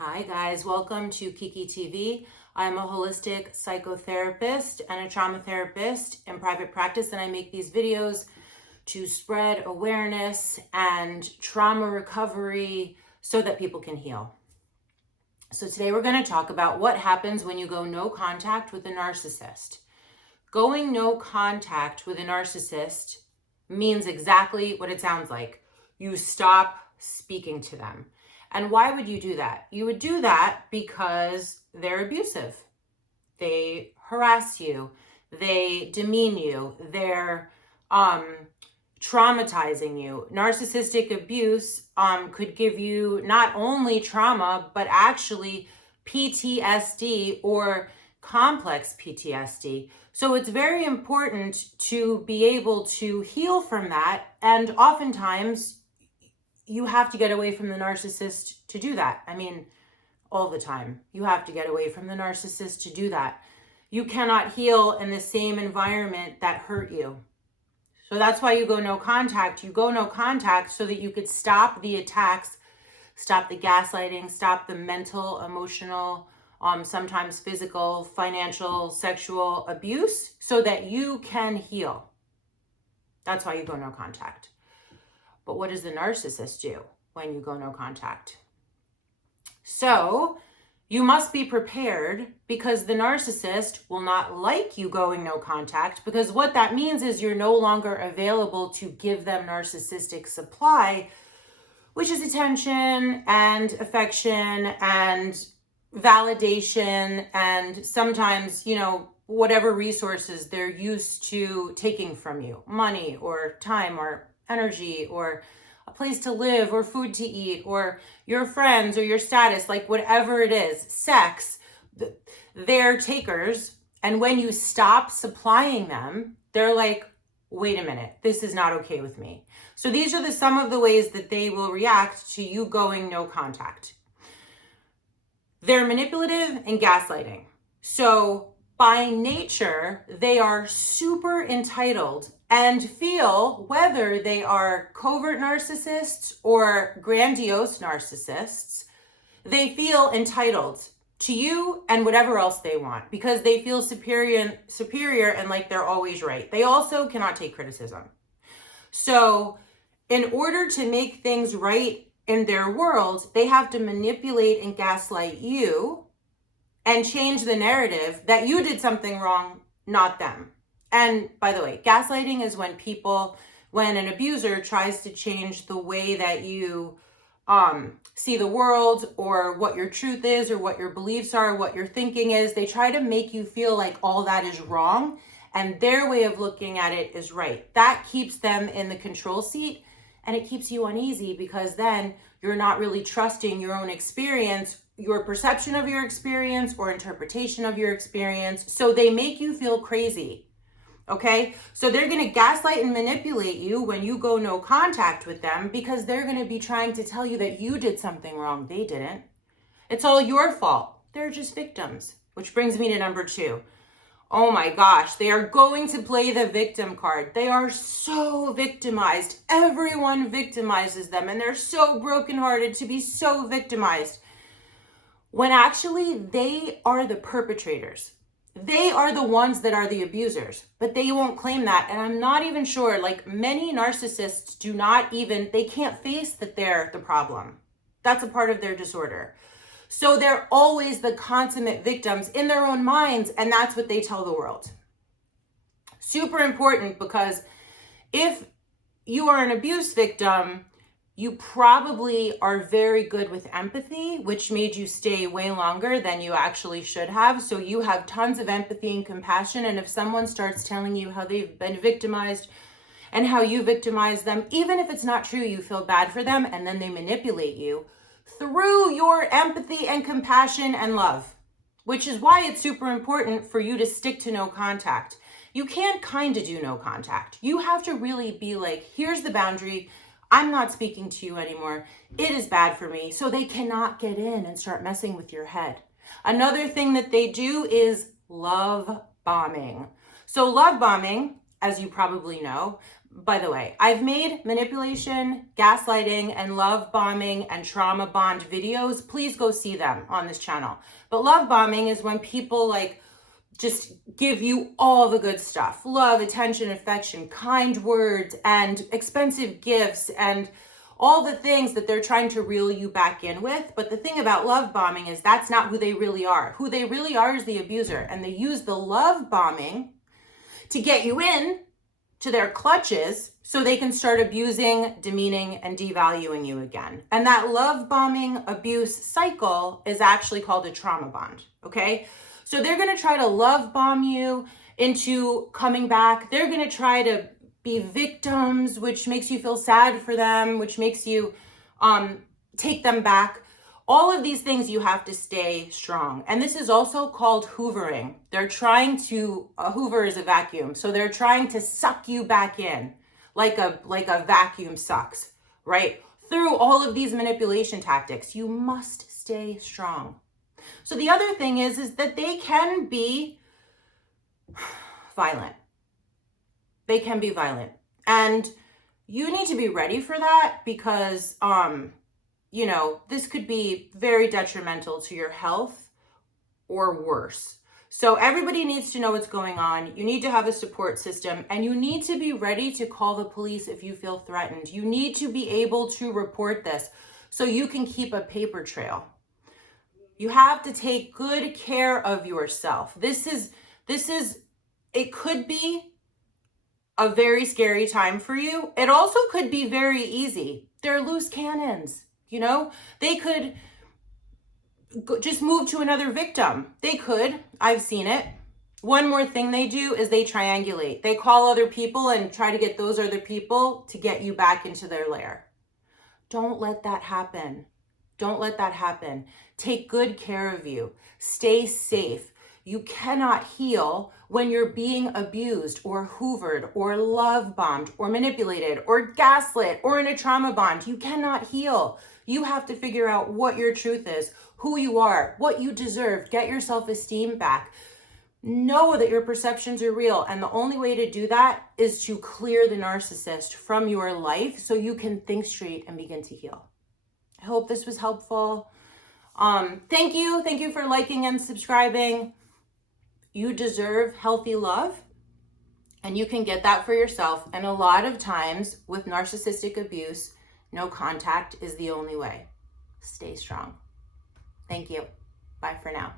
Hi guys, welcome to Kiki TV. I'm a holistic psychotherapist and a trauma therapist in private practice, and I make these videos to spread awareness and trauma recovery so that people can heal. So today we're going to talk about what happens when you go no contact with a narcissist. Going no contact with a narcissist means exactly what it sounds like. You stop speaking to them. And why would you do that? You would do that because they're abusive. They harass you. They demean you. They're traumatizing you. Narcissistic abuse could give you not only trauma, but actually PTSD or complex PTSD. So it's very important to be able to heal from that. And oftentimes you have to get away from the narcissist to do that. I mean, all the time. You have to get away from the narcissist to do that. You cannot heal in the same environment that hurt you. So that's why you go no contact. You go no contact so that you could stop the attacks, stop the gaslighting, stop the mental, emotional, sometimes physical, financial, sexual abuse so that you can heal. That's why you go no contact. But what does the narcissist do when you go no contact? So you must be prepared, because the narcissist will not like you going no contact, because what that means is you're no longer available to give them narcissistic supply, which is attention and affection and validation and sometimes, whatever resources they're used to taking from you, money or time or energy or a place to live or food to eat or your friends or your status, like whatever it is, sex, they're takers. And when you stop supplying them, they're like, wait a minute, this is not okay with me. So these are some of the ways that they will react to you going no contact. They're manipulative and gaslighting. So by nature, they are super entitled and feel, whether they are covert narcissists or grandiose narcissists, they feel entitled to you and whatever else they want because they feel superior and like they're always right. They also cannot take criticism. So in order to make things right in their world, they have to manipulate and gaslight you and change the narrative that you did something wrong, not them. And by the way, gaslighting is when an abuser tries to change the way that you see the world or what your truth is or what your beliefs are, what your thinking is. They try to make you feel like all that is wrong and their way of looking at it is right. That keeps them in the control seat and it keeps you uneasy because then you're not really trusting your own experience, your perception of your experience or interpretation of your experience. So they make you feel crazy. Okay, so they're going to gaslight and manipulate you when you go no contact with them because they're going to be trying to tell you that you did something wrong. They didn't. It's all your fault. They're just victims, which brings me to number 2. Oh my gosh, they are going to play the victim card. They are so victimized. Everyone victimizes them and they're so brokenhearted to be so victimized when actually they are the perpetrators. They are the ones that are the abusers, but they won't claim that. And I'm not even sure, like many narcissists they can't face that they're the problem. That's a part of their disorder. So they're always the consummate victims in their own minds, and that's what they tell the world. Super important, because if you are an abuse victim, you probably are very good with empathy, which made you stay way longer than you actually should have. So you have tons of empathy and compassion. And if someone starts telling you how they've been victimized and how you victimize them, even if it's not true, you feel bad for them, and then they manipulate you through your empathy and compassion and love, which is why it's super important for you to stick to no contact. You can't kind of do no contact. You have to really be like, here's the boundary. I'm not speaking to you anymore. It is bad for me. So they cannot get in and start messing with your head. Another thing that they do is love bombing. So love bombing, as you probably know, by the way, I've made manipulation, gaslighting, and love bombing and trauma bond videos. Please go see them on this channel. But love bombing is when people like just give you all the good stuff: love, attention, affection, kind words, and expensive gifts, and all the things that they're trying to reel you back in with. But the thing about love bombing is that's not who they really are. Who they really are is the abuser, and they use the love bombing to get you in to their clutches so they can start abusing, demeaning, and devaluing you again. And that love bombing abuse cycle is actually called a trauma bond, okay? So they're gonna try to love bomb you into coming back. They're gonna try to be victims, which makes you feel sad for them, which makes you take them back. All of these things you have to stay strong. And this is also called hoovering. They're trying to, hoover is a vacuum. So they're trying to suck you back in like a vacuum sucks, right? Through all of these manipulation tactics, you must stay strong. So the other thing is that they can be violent. They can be violent. And you need to be ready for that because, you know, this could be very detrimental to your health or worse. So everybody needs to know what's going on. You need to have a support system, and you need to be ready to call the police if you feel threatened. You need to be able to report this so you can keep a paper trail. You have to take good care of yourself. This is, it could be a very scary time for you. It also could be very easy. They're loose cannons. You know, they could just move to another victim. They could. I've seen it. One more thing they do is they triangulate. They call other people and try to get those other people to get you back into their lair. Don't let that happen. Don't let that happen. Take good care of you. Stay safe. You cannot heal when you're being abused or hoovered or love bombed or manipulated or gaslit or in a trauma bond. You cannot heal. You have to figure out what your truth is, who you are, what you deserve. Get your self-esteem back. Know that your perceptions are real. And the only way to do that is to clear the narcissist from your life so you can think straight and begin to heal. I hope this was helpful. Thank you. Thank you for liking and subscribing. You deserve healthy love, and you can get that for yourself. And a lot of times with narcissistic abuse, no contact is the only way. Stay strong. Thank you. Bye for now.